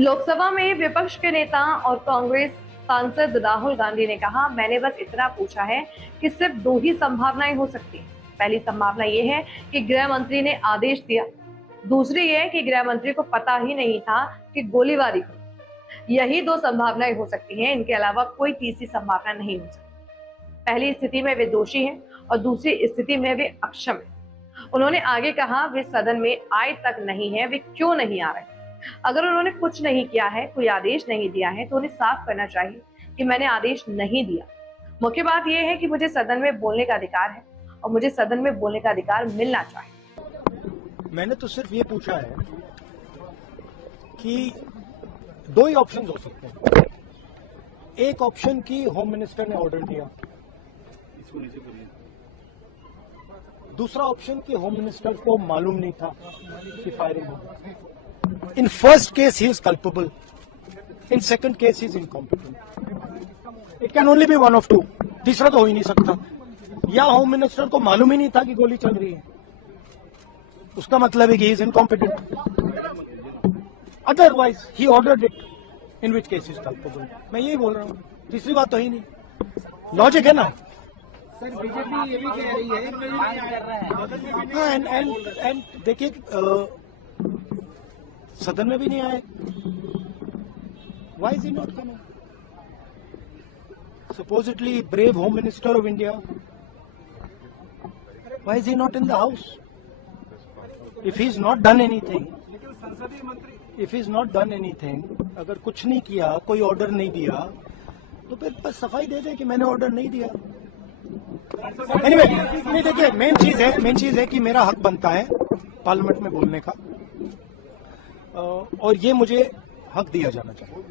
लोकसभा में विपक्ष के नेता और कांग्रेस सांसद राहुल गांधी ने कहा, मैंने बस इतना पूछा है कि सिर्फ दो ही संभावनाएं हो सकती हैं। पहली संभावना ये है कि गृह मंत्री ने आदेश दिया, दूसरी ये है कि गृह मंत्री को पता ही नहीं था कि गोलीबारी हो। यही दो संभावनाएं हो सकती हैं, इनके अलावा कोई तीसरी संभावना नहीं हो सकती। पहली स्थिति में वे दोषी हैं और दूसरी स्थिति में वे अक्षम हैं। उन्होंने आगे कहा, वे सदन में आए तक नहीं है, वे क्यों नहीं आ रहे? अगर उन्होंने कुछ नहीं किया है, कोई आदेश नहीं दिया है, तो उन्हें साफ करना चाहिए कि मैंने आदेश नहीं दिया। मुख्य बात यह है कि मुझे सदन में बोलने का अधिकार है और मुझे सदन में बोलने का अधिकार मिलना चाहिए। मैंने तो सिर्फ ये पूछा है कि दो ही ऑप्शन हो सकते हैं। एक ऑप्शन की होम मिनिस्टर ने ऑर्डर दिया, दूसरा ऑप्शन की होम मिनिस्टर को मालूम नहीं था कि फायरिंग होगी। In first case he is culpable, in second case he is incompetent. It can only be one of two. तीसरा तो हो ही नहीं सकता। या होम मिनिस्टर को मालूम ही नहीं था कि गोली चल रही है, उसका मतलब है कि he is incompetent. Otherwise he ordered it, in which case he is culpable. मैं यही बोल रहा हूँ, तीसरी बात तो ही नहीं। लॉजिक है ना। सर बीजेपी ये भी कह रही है एंड देखिए, सदन में भी नहीं आए। Why is he not coming? Supposedly brave Home Minister of India. Why is he not in the house? If he's not done anything, अगर कुछ नहीं किया, कोई ऑर्डर नहीं दिया, तो फिर बस सफाई दे दे कि मैंने ऑर्डर नहीं दिया। Anyway, नहीं, देखिए मेन चीज है कि मेरा हक बनता है पार्लियामेंट में बोलने का, और ये मुझे हक दिया जाना चाहिए।